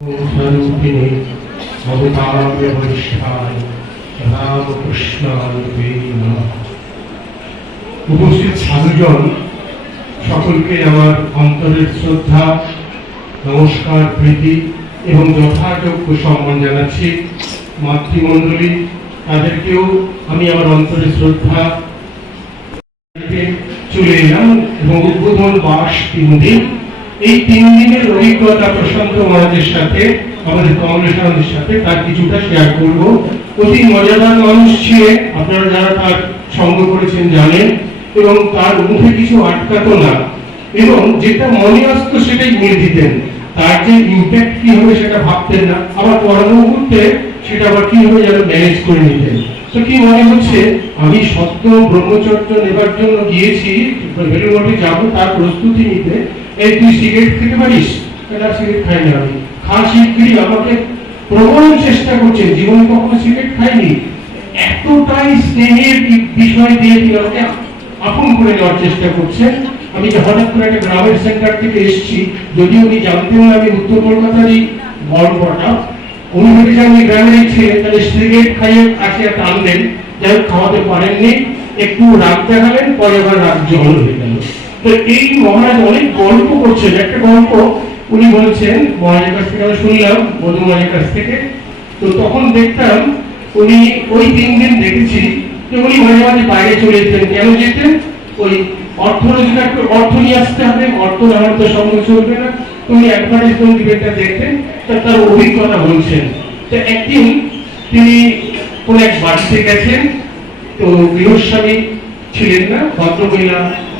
स्वरूपिणे अवतार्य वैष्ठाय रामकृष्णाय नमः। উপস্থিত সাধুজন সকলকে আমার অন্তরের শ্রদ্ধা, নমস্কার, প্রীতি এবং যথাযোগ্য সম্মান জানাচ্ছি। মাতৃমণ্ডলী তাদেরকেও আমি আমার অন্তরের শ্রদ্ধা চলে এলাম এবং উদ্বোধন বাস 3 দিন। এই 3 দিনের অভিজ্ঞতা প্রশান্ত মহারাজের সাথে, আমাদের কমলেশ্বরের সাথে তার কিছুটা শেয়ার করব। অতি মজাদার মানুষ ছিলেন, আপনারা যারা তার সঙ্গ করেছেন জানেন, এবং তার মুখে কিছু আটকাতো না এবং যেটা মনে আসতো সেটাই বলে দিতেন। তার যে ইম্প্যাক্ট কি হবে সেটা ভাবতেন না, আবার পরবর্তীতে সেটা আবার কিভাবে যেন ম্যানেজ করে নিতেন। তো কি মনে হচ্ছে, আমি সত্য ব্রহ্মচর্য নেবার জন্য গিয়েছি, বেলুড়মঠে যাবো, তার প্রস্তুতি নিতে। এই তুই সিগারেট খেতে পারিস? না, সিগারেট খাই না আমি। খা শিগগিরই, আমাকে প্রবল চেষ্টা করছেন, জীবনে কখনো সিগারেট খাইনি। এতটাই স্নেহের বিষয় দিয়ে তিনি আমাকে আপন করে নেওয়ার চেষ্টা করছেন। আমি যে হঠাৎ করে একটা গ্রামের সেন্টার থেকে এসেছি, যদিও উনি জানতেন না আমি উত্তর কলকাতারই বড়টা, উনি ভেবেছেন আমি গ্রামের ছেলে, তাহলে সিগারেট খাইয়ে আসিয়া টানলেন, যাই খাওয়াতে পারেননি, একটু রাগ দেখালেন, পরে আবার রাগ জল হয়ে গেল। তো এই মহারাজ অনেক গল্প করছেন। একটা গল্প উনি বলছেন মহারাজের কাছ থেকে আমি শুনলাম, মধু মহারাজের কাছ থেকে। তো তখন দেখতাম উনি ওই 3 দিন দেখেছি যে উনি মাঝে মাঝে বাইরে চলে যেতেন। কেন যেতেন? ওই অর্থ রোজগার, অর্থ নিয়ে আসতে হবে, অর্থ না হলে তো সঙ্গে চলবে না। তো উনি অ্যাডভার্টাইজমেন্ট ডিবেটটা দেখতেন, তার অভিজ্ঞতা বলছেন। তো একদিন তিনি কোন এক বাড়িতে গেছেন, তো গৃহস্বামী ছিলেন না, ভদ্রমহিলা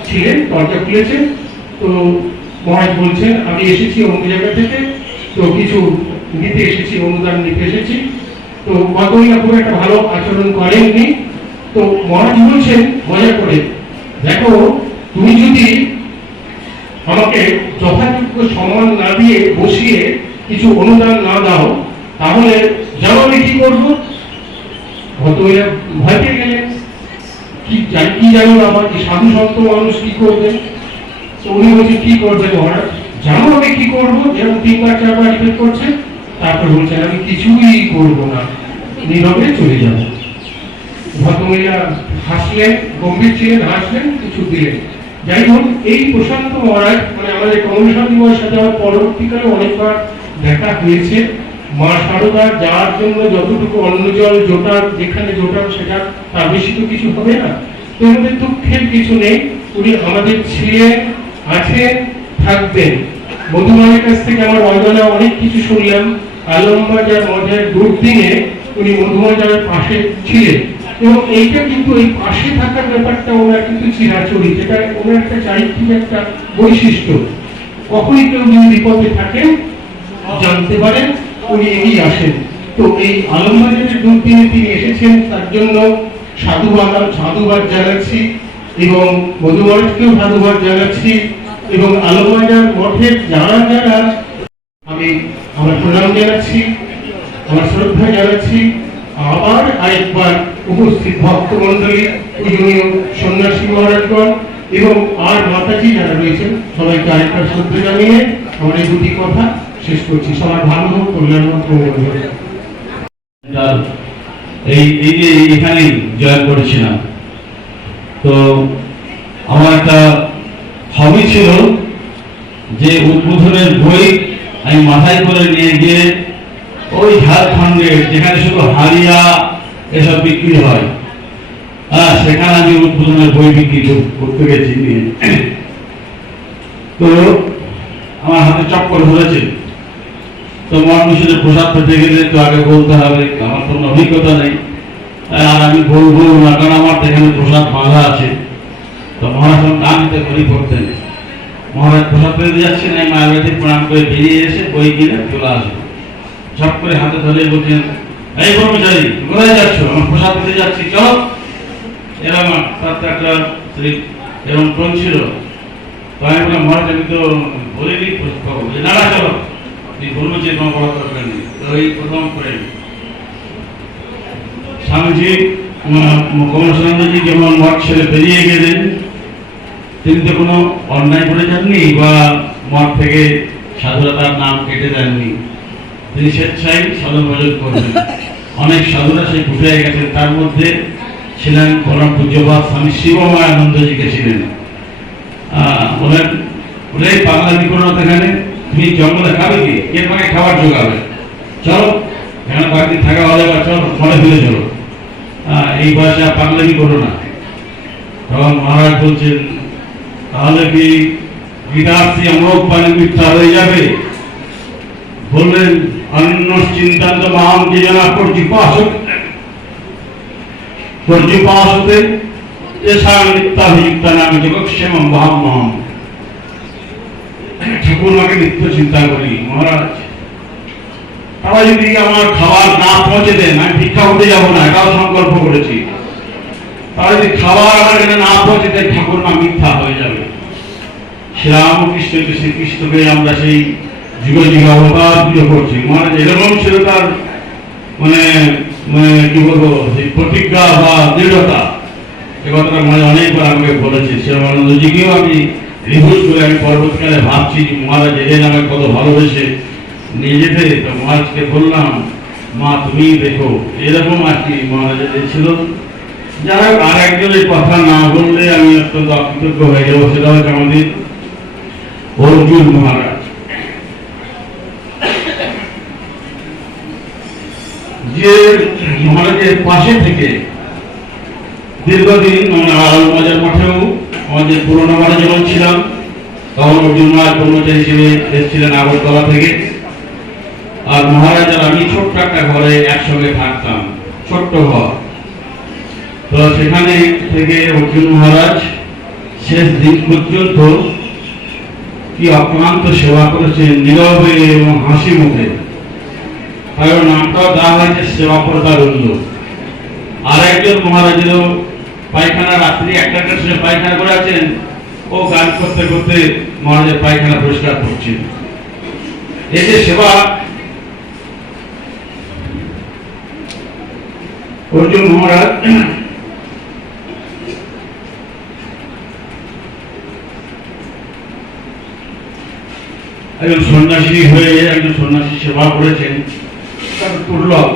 ছিলেন, দরজা খুলেছেন। তো মহারাজ বলছেন আমি এসেছি অন্য জায়গা থেকে, তো কিছু নিতে এসেছি, অনুদান নিতে এসেছি। তো ভদ্রমহিলা খুব একটা ভালো আচরণ করেননি। তো মহারাজ বলছেন মজা করে, দেখো তুমি যদি আমাকে যথাযোগ্য সম্মান না দিয়ে বসিয়ে কিছু অনুদান না দাও, তাহলে জানো আমি কি করবো? ভদ্রমহিলা ভয় পেয়ে গেলেন, কি জানো আমার এই সাধু সন্ত মানুষ কি করবে? তো উনি বলছেন কি করবেন মহারাজ? জানো আমি কি করবো? যেরকম 3বার 4বার রিপিট করছে, তারপর বলছেন আমি কিছুই করবো না, নীরবে চলে যাবো। ভদ্রমহিলা হাসলেন, গম্ভীর ছিলেন, হাসলেন, কিছু দিলেন। যাই হোক, এই প্রশান্ত মহারাজ মানে আমাদের কমলেশ্বর মহারাজের সাথে আমার পরবর্তীকালে অনেকবার দেখা হয়েছে। মা সারদার যাওয়ার জন্য যতটুকু অন্ন জল জোটার, যেখানে জোটার সেটা তার বেশি তো কিছু হবে না। তো আমাদের দুঃখের কিছু নেই, উনি আমাদের ছিলেন, আছেন, থাকবেন। মধুমায়ের কাছ থেকে আমার অজানা অনেক কিছু শুনলাম। আলমবাজার মজার দুর্দিনে উনি মধুমায়ের পাশে ছিলেন, এবং এইটা কিন্তু এই পাশে থাকার ব্যাপারটা ওনার কিন্তু চিরাচরিত, যেটা ওনার একটা চারিত্রিক একটা বৈশিষ্ট্য। কখনই কেউ যদি বিপদে থাকেন জানতে পারেন, উনি এগিয়ে আসেন। তো এই আলমবাজারের দুর্দিনে তিনি এসেছেন, তার জন্য সাধুবাদ জানাচ্ছি, এবং মধুমায়েরকেও সাধুবাদ জানাচ্ছি, এবং আলমবাজার মঠের যারা যারা আমি আমার প্রণাম জানাচ্ছি, আমার শ্রদ্ধা জানাচ্ছি। আবার আরেকবার উপস্থিত ভক্তমন্ডলী, পূজনীয় সন্ন্যাসী মহারাজগণ এবং আর মাতাজি যারা রয়েছেন, সবাইকে আরেকবার শ্রদ্ধা জানিয়ে আমার এই দুটি কথা শেষ করছি। সবার ভালো হোক, কল্যাণ হোক, মঙ্গল হোক। এই যে এখানে জয়েন করেছিলাম, তো আমার একটা হবি ছিল যে উদ্বোধনের বই আমি মাথায় করে নিয়ে গিয়ে ওই ঝাড়খণ্ডে যেখানে শুধু হারিয়া এসব বিক্রি হয়, সেখানে আমি উদ্বোধনের বই বিক্রি করতে গেছি। তো আমার হাতে চক্কর ধরেছে। তো মঠ মিশনে প্রসাদ পেতে গেলে তো আগে বলতে হবে, আমার কোনো অভিজ্ঞতা নেই, আর আমি বলবো না, কারণ আমার এখানে প্রসাদ বাঁধা আছে। তো মহারাজ গান দিতে ঘড়ি করতেন, মহারাজ প্রসাদ পেতে যাচ্ছেন, আমি মায়াবাড়িতে প্রণাম করে বেরিয়ে এসে বই কিনে চলে আসবো। ঝপ করে হাতে ধরে বলছেন, এই কর্মচারী কোথায় যাচ্ছ? আমার প্রসাদ পেতে যাচ্ছি, চলো। এরকম একটা এরকম টোন ছিল। তো আমি বললাম মহারাজ আমি তো বলিনি, না চলো কর্মচারী তোমার বড় দরকার নেই। তো এই প্রথম করে স্বামীজি কমলানন্দজি যেমন মঠ ছেড়ে বেরিয়ে গেলেন, তিনি তো কোনো অন্যায় করে যাননি বা মঠ থেকে সাধুরাতার নাম কেটে দেননি। তিনি স্বেচ্ছায় সাধন ভজন করবেন। অনেক সাধুরা সেই উঠে গেছেন, তার মধ্যে ছিলেন পরম পূজ্যপাদ স্বামী শিবময়ানন্দজিকে ছিলেন। বলেন বলে পাগলামি করো না, এখানে তুমি জঙ্গলে খাবে কি, কে তোমাকে খাবার জোগাবে, চলো এখানে কয়েকদিন থাকা হলে বা চলো মনে ফিরে চলো, এই বয়সে পাগলামি করো না। তখন মহারাজ বলছেন তাহলে কি গীতার্থী অমোঘ পানি মিথ্যা হয়ে যাবে? বললেন অন্য চিন্তান্ত মহান কি জানা পর্যুপাসতে এসা নিত্যাভিযুক্তা নামে জগৎক্ষেমম মহাম্মহম। ঠাকুর মাকে নিত্য চিন্তা করি, মহারাজ তারা যদি আমার খাবার না পৌঁছে দেন আমি ভিক্ষা করতে যাবো না, এটাও সংকল্প করেছি। তারা যদি খাবার আমার এখানে না পৌঁছে দেয় ঠাকুর মা মিথ্যা হয়ে যাবে। শ্রীরামকৃষ্ণকে শ্রীকৃষ্ণকে আমরা সেই যুগ যুগ অবতার পুজো করছি। মহারাজ এরকম ছিল তার মানে মানে কি বলবো সেই প্রতিজ্ঞা বা দৃঢ়তা, এ কথাটা মানে অনেকবার আমাকে বলেছে। শ্রীরামানন্দজিকেও আমি রিভিউজ করে আমি পরবর্তীকালে ভাবছি যে মহারাজ এলেন আমাকে কত ভালোবেসে নিয়ে যেতে। তো মহারাজকে বললাম মা তুমি দেখো, এরকম আর কি মহারাজের ছিল। যাই হোক আর একজনের কথা না বললে আমি অত্যন্ত অকৃতজ্ঞ হয়ে যাবো, সেটা হচ্ছে আমাদের অর্জুন মহারাজ। যে মহারাজের পাশে থেকে দীর্ঘদিন আলমবাজার মঠেও আমাদের পুরোনো মঠে যখন ছিলাম তখন অর্জুন মহারাজ কর্মচারী হিসেবে এসেছিলেন আগরতলা থেকে। আর মহারাজ আর আমি ছোট্ট একটা ঘরে একসঙ্গে থাকতাম, ছোট্ট ঘর। তো সেখানে থেকে অর্জুন মহারাজ শেষ দিন পর্যন্ত কি অক্লান্ত সেবা করেছেন নীরবে এবং হাসি মুখে। কারণ নামটাও দেওয়া হয়েছে সেবাপ্রদারণ্য। আর একজন মহারাজেরও পায়খানা রাত্রি একটার সময় পায়খানা করে আছেন, ও গান করতে করতে মহারাজের পায়খানা পরিষ্কার করছেন। এই যে সেবা অর্জুন মহারাজ একজন সন্ন্যাসী হয়ে একজন সন্ন্যাসী সেবা করেছেন, দুর্লভ।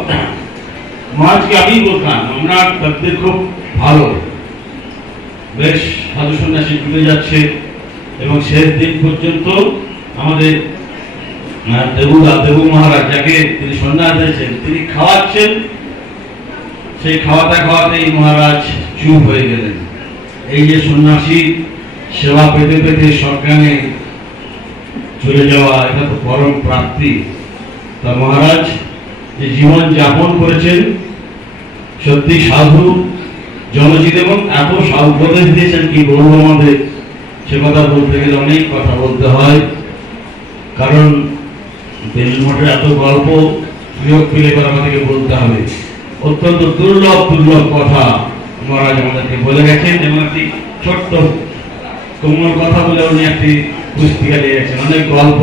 মহারাজকে আমি বলতাম আমরা তাদের খুব ভালো, বেশ সাধু সন্ন্যাসী ডুবে যাচ্ছে এবং শেষ দিন পর্যন্ত আমাদের দেবু মহারাজ যাকে তিনি সন্ন্যাস দিয়েছেন তিনি খাওয়াচ্ছেন। সেই খাওয়াতেই মহারাজ চুপ হয়ে গেলেন। এই যে সন্ন্যাসী সেবা পেতে পেতে সজ্ঞানে চলে যাওয়া, এটা তো পরম প্রাপ্তি। তা মহারাজ যে জীবন যাপন করেছেন সত্যি সাধু জনজিৎ এবং এত উপদেশ দিয়েছেন কি বলবো, আমাদের সে কথা বলতে গেলে অনেক কথা বলতে হয়। কারণ বেলমঠের এত গল্প বিয়োগ ফিরে করে আমাদেরকে বলতে হবে। অত্যন্ত দুর্লভ কথা মহারাজ আমাদেরকে বলে গেছেন এবং একটি ছোট্ট কোমল কথা বলে উনি একটি পুস্তিকা লিখে গেছেন, অনেক গল্প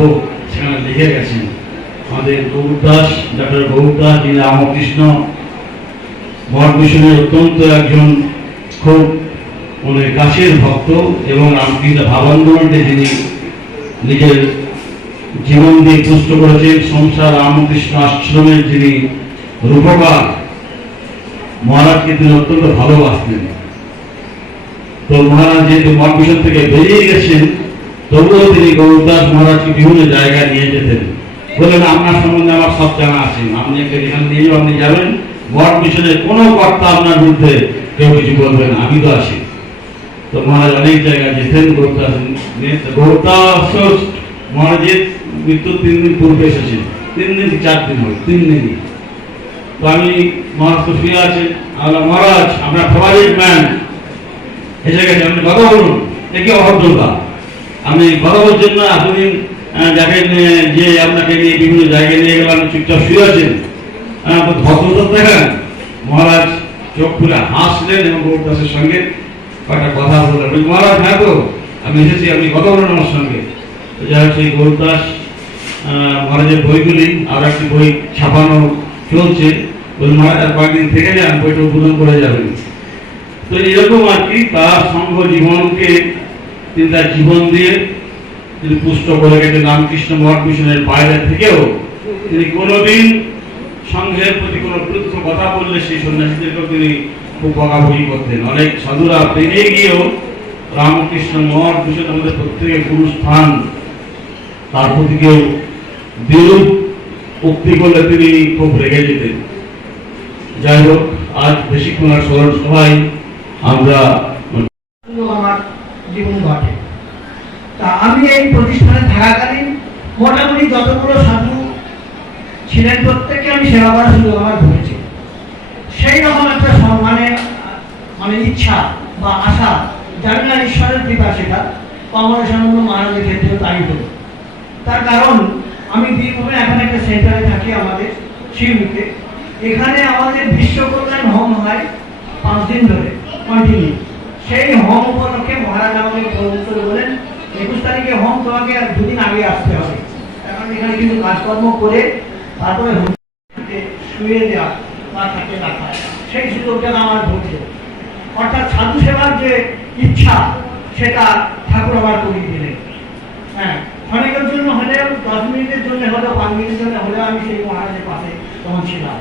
সেখানে লিখে গেছেন। আমাদের গৌরদাস, ডক্টর গৌরদাস যিনি রামকৃষ্ণ মঠ মিশনের অত্যন্ত একজন খুব মানে কাছের ভক্ত এবং রামকৃষ্ণ ভাবান্দোলনকে যিনি নিজের জীবন দিয়ে পুষ্ট করেছেন, সংসার রামকৃষ্ণ আশ্রমের যিনি রূপকার, মহারাজকে তিনি অত্যন্ত ভালোবাসতেন। তো মহারাজ যেহেতু মঠ মিশন থেকে বেরিয়ে গেছেন তবুও তিনি গৌরদাস মহারাজকে বিভিন্ন জায়গায় নিয়ে যেতেন। বললেন আপনার সম্বন্ধে আমার সব জানা আছে, আপনি একটা যেখানে নিয়ে যাবেন আপনি যাবেন, মঠ মিশনের কোনো কর্তা আপনার বিরুদ্ধে কেউ কিছু বলবেন, আমি তো আছি। তো মহারাজ অনেক জায়গায় যেতেন। গৌরদাস মহারাজের মৃত্যু 3 দিন পূর্বে এসেছেন, 3 দিন 4 দিন হবে, 3 দিনই। তো আমি মহারাজ তো শুয়ে আছেন, আমরা মহারাজ আমরা ফেভারিট ম্যান এসে গেছে, আপনি কথা বলুন। দেখি অভদ্রতা, আমি কথা বলছেন না, এতদিন দেখেন যে আপনাকে নিয়ে বিভিন্ন জায়গায় নিয়ে গেলাম, চুপচাপ শুয়ে আছেন, ভদ্রতা দেখেন। মহারাজ চোখ খুলে হাসলেন এবং গৌরদাসের সঙ্গে কয়েকটা কথা বললেন। মহারাজ হ্যাঁ তো আমি এসেছি, আপনি কথা বলেন আমার সঙ্গে। যাই হোক সেই গৌরদাস মহারাজের বইগুলি আর একটি বই ছাপানো চলছে, বলে মহারাজ আর কয়েকদিন থেকে যান, বইটা উদ্বোধন করে যাবেন। তো এরকম আর কি তার সঙ্গ জীবনকে তিনি তার জীবন দিয়ে তিনি পুষ্ট করে গেছেন। রামকৃষ্ণ মঠ মিশনের বাইরে থেকেও তিনি কোনোদিন সংঘের প্রতি কোনো বিরুদ্ধ কথা বললে সেই সন্ন্যাসীদেরকেও তিনি খুব বকাবকি করতেন। অনেক সাধুরা পেরিয়ে গিয়েও রামকৃষ্ণ মঠ বিষয়ে আমাদের প্রত্যেকের গুরুস্থান, তার প্রতি কেউ বিরূপ উক্তি করলে তিনি খুব রেগে যেতেন। যাই হোক, আজ বেশিক্ষণ আর স্মরণ সভায় আমরা আমার জীবন ঘটে। তা আমি এই প্রতিষ্ঠানে থাকাকালীন মোটামুটি যতগুলো সাধু ছিলেন প্রত্যেককে আমি সেবা করার সুযোগ আমার ঘটেছে। সেই রকম একটা মানে ইচ্ছা বা আশা, জানি না ঈশ্বরের কৃপা সেটা কমলেশানন্দ মহারাজের ক্ষেত্রেও তাই হল। তার কারণ আমি বীরভূমে এখন একটা সেন্টারে থাকি আমাদের শিউলিতে। এখানে আমাদের বিশ্বকল্যাণ হোম হয় 5 দিন ধরে কন্টিনিউ। সেই হোম উপলক্ষে মহারাজ আমাকে ফোন করে বলেন 21 তারিখে হোম, তোমাকে 2 দিন আগে আসতে হবে। এখন এখানে কিছু কাজকর্ম করে তারপরে শুয়ে দেওয়া বা তাকে রাখা, সেই সুযোগটা আমার ঘটল। অর্থাৎ সাধু সেবার যে ইচ্ছা সেটা ঠাকুর আমার করিয়ে দিলেন। হ্যাঁ, অনেকের জন্য হলেও 10 মিনিটের জন্য হলেও 5 মিনিটের জন্য হলেও আমি সেই মহারাজের পাশে তখন ছিলাম।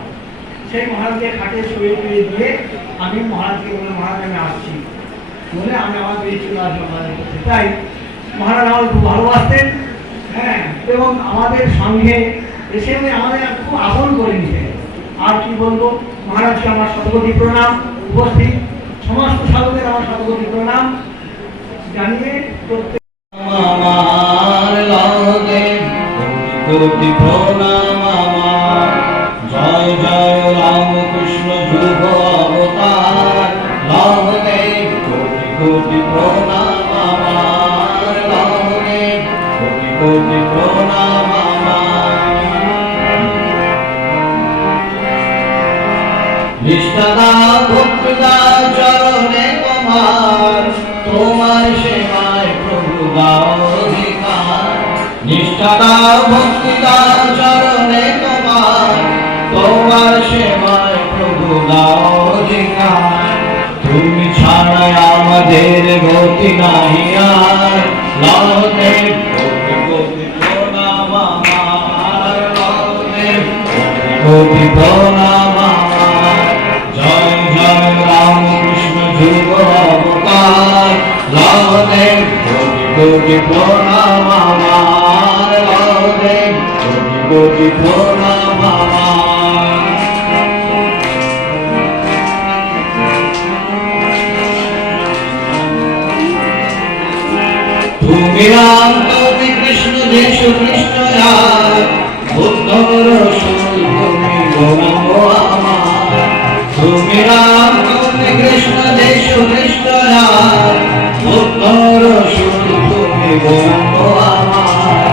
সেই মহারাজকে খাটে শুয়ে শুয়ে দিয়ে আমি মহারাজকে বলে, মহারাজ আমি আসছি বলে আমি আমার বেরিয়ে চলে আসবো মহারাজের কাছে। তাই মহারাজ আমাকে খুব ভালোবাসতেন। হ্যাঁ, এবং আমাদের সঙ্গে এসে উনি আমাদের খুব আপন করে নিতেন। আর কি বলবো, মহারাজকে আমার শতকোটি প্রণাম। উপস্থিত সমস্ত সাধুদের আমার শতকোটি প্রণাম জানিয়ে প্রত্যেক আমার লগে কোটি প্রণাম আমার। জয় জয় রামকৃষ্ণ যুগ অবতার লগে কোটি প্রণাম আমার। লগে কোটি প্রণাম আমার। নিষ্ঠাদা ভক্তিদা চরণে তোমার, তোমার সেবায় প্রভু দাও অধিকার। নিষ্ঠাদা ভক্তিদা চরণে তোমার, তোমার সেবায় প্রভু দাও অধিকার। তুমি ছাড়া আমাদের গতি নাহি আর। লহতে কোটি কোটি প্রণাম আমার। লহতে কোটি প্রণাম আমার। জয় জয় রামকৃষ্ণ যুগ অবতার লহতে কোটি প্রণাম আমার। লহতে কোটি প্রণাম আমার। তুমি রাম, তুমি কৃষ্ণ, যীশু কৃষ্ণ আর বুদ্ধ রসুল, তুমি গৌরব আমার। তুমি রাম, তুমি কৃষ্ণ, যীশু কৃষ্ণ আর বুদ্ধ রসুল, তুমি গৌরব আমার।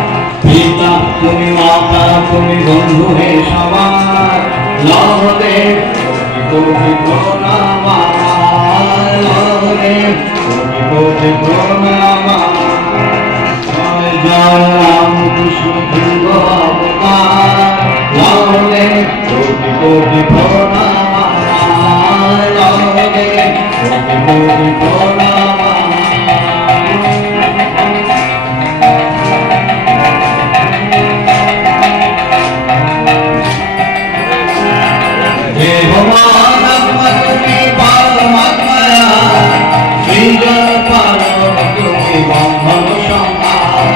পিতা তুমি, মাতা তুমি, বন্ধু হে সবার লহতে কোটি প্রণাম আমার। লহতে কোটি প্রণাম আমার। জয় জয় রামকৃষ্ণ যুগ অবতার লহতে কোটি প্রণাম আমার। লহতে কোটি প্রণাম দেহমাত্মা তুমি পরমাত্মা, সৃজন পালন তুমি বন্ধন সংহার।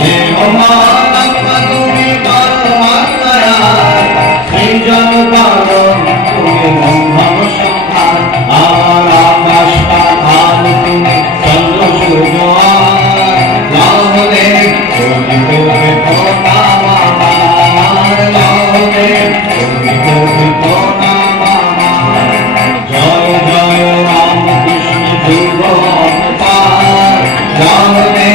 দেহমাত্মা তুমি পরমাত্মা, সৃজন পালন তুমি বন্ধন সংহার। আমার আকাশ পাতাল তুমি চন্দ্র সূর্য লহতে কোটি কোটি প্রণাম আমার। লহতে কোটি প্রণাম আমার। জয় জয় রামকৃষ্ণ যুগ অবতার লহতে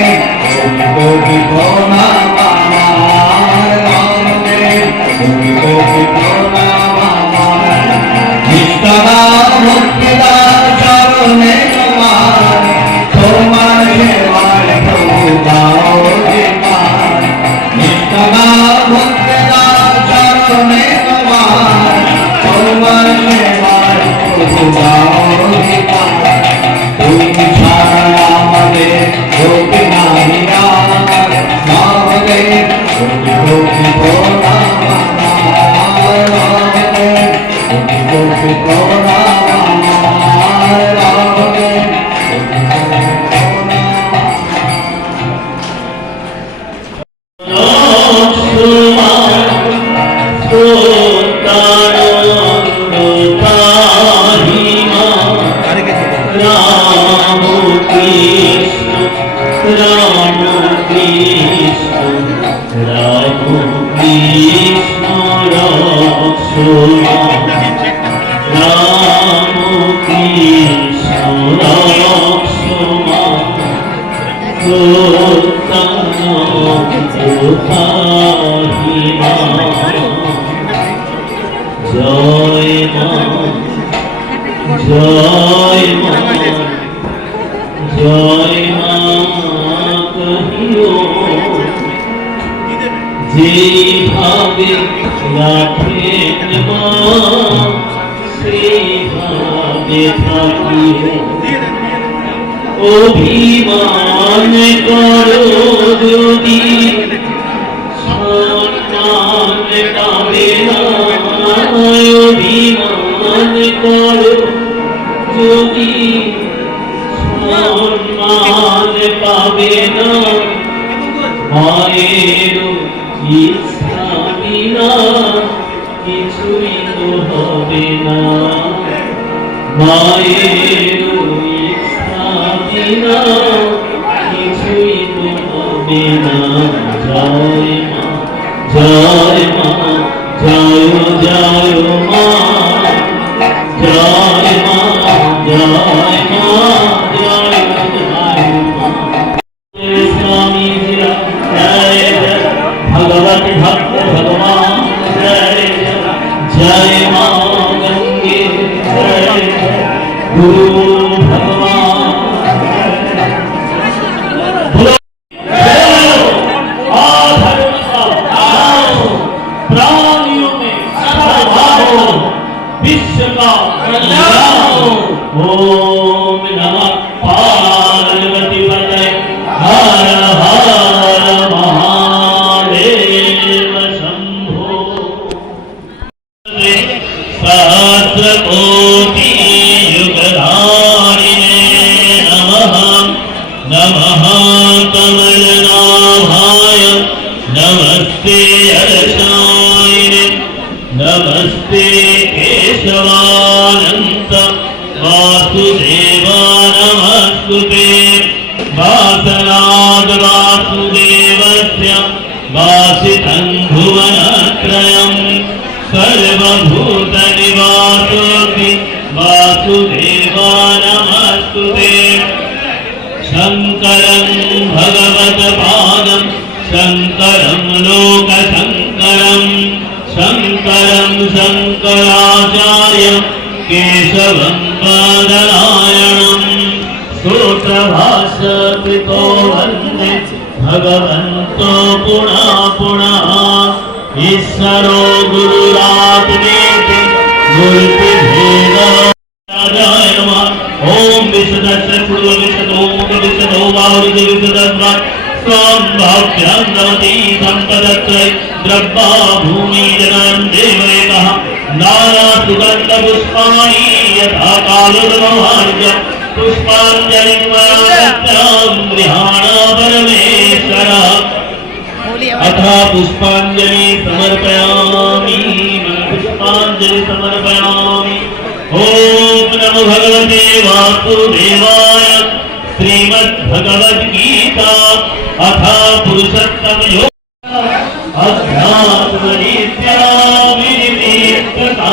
কোটি প্রণাম আমার। লহতে কোটি প্রণাম আমার। নিষ্ঠাদা ভক্তিদা চরণে তোমার, তোমার সেবায় প্রভু দাও অধিকার। নিষ্ঠাদা ভক্তিদা চরণে তোমার, তোমার সেবায় প্রভু দাও অধিকার। তুমি ছাড়া আমাদের গতি নাহি আর। লহতে কোটি কোটি প্রণাম তাহিমা রাম কৃষ্ণ রাম কৃষ্ণ রাম কৃষ্ণ রক্ষমা রাম কৃষ্ণ রক্ষমা তাহিমা জয় মা জয় মা জয় মা কহিও যেভাবে রাখেন মা সেভাবে থাকিও অভিমান করো যদি সম্মান পাবে না অভিমান করো যদি সম্মান পাবে না মায়ের ইচ্ছা বিনা কিছুই তো হবে না মায়ের ইচ্ছা বিনা কিছুই তো হবে না জয় মা জয় মা জয় জয় মা জয় মা জয় মা জয় জয় মা स्वामी जय जय भगवत भक्त भगवान जय जय मां गंगे जय जय गुरु भगवान प्राणियों में विश्व का कल्याण ओम नमः पार्वती पतये हर हर महादेव शंभो सहस्रकोटि युगधारिणे नमः नमः कमलनाभाय नमस्ते यशायिने नमस्ते केशवानंत वासुदेवा नमस्तुते वासनाद वासुदेवस्य वासितं भुवनत्रयम् सर्वभूतनिवासोऽपि वासुदेवा नमस्तुते शङ्करं भगवत्पादं शङ्करं लोकशङ्करं शङ्करं शङ्कराचार्यं केशवं बादरायणम् स्तोत्रभाष्यकृतो वन्दे भगवन्तो पुनः पुनः ईश्वरो गुरुरात्मेति मूर्तिभेदराजाय नमः ॐ विशदस्य पूर्वविशदो मुखविशदो बाहुविशदस्वा स्वां भाव्यां नवति सम्पदत्रय द्रव्या भूमिजनं देवैकः नाना सुगन्धपुष्पाणि यथा कालोदमोहार्घ्यं पुष्पाञ्जलिं गृहाण परमेश्वर अथ पुष्पाञ्जलि समर्पयामि पुष्पाञ्जलि समर्पयामि ॐ नमो भगवते वासुदेवाय श्रीमद्भगवद्गीता अथ पुरुषोत्तम योग अध्यात्मनित्या विनिर्मुक्ता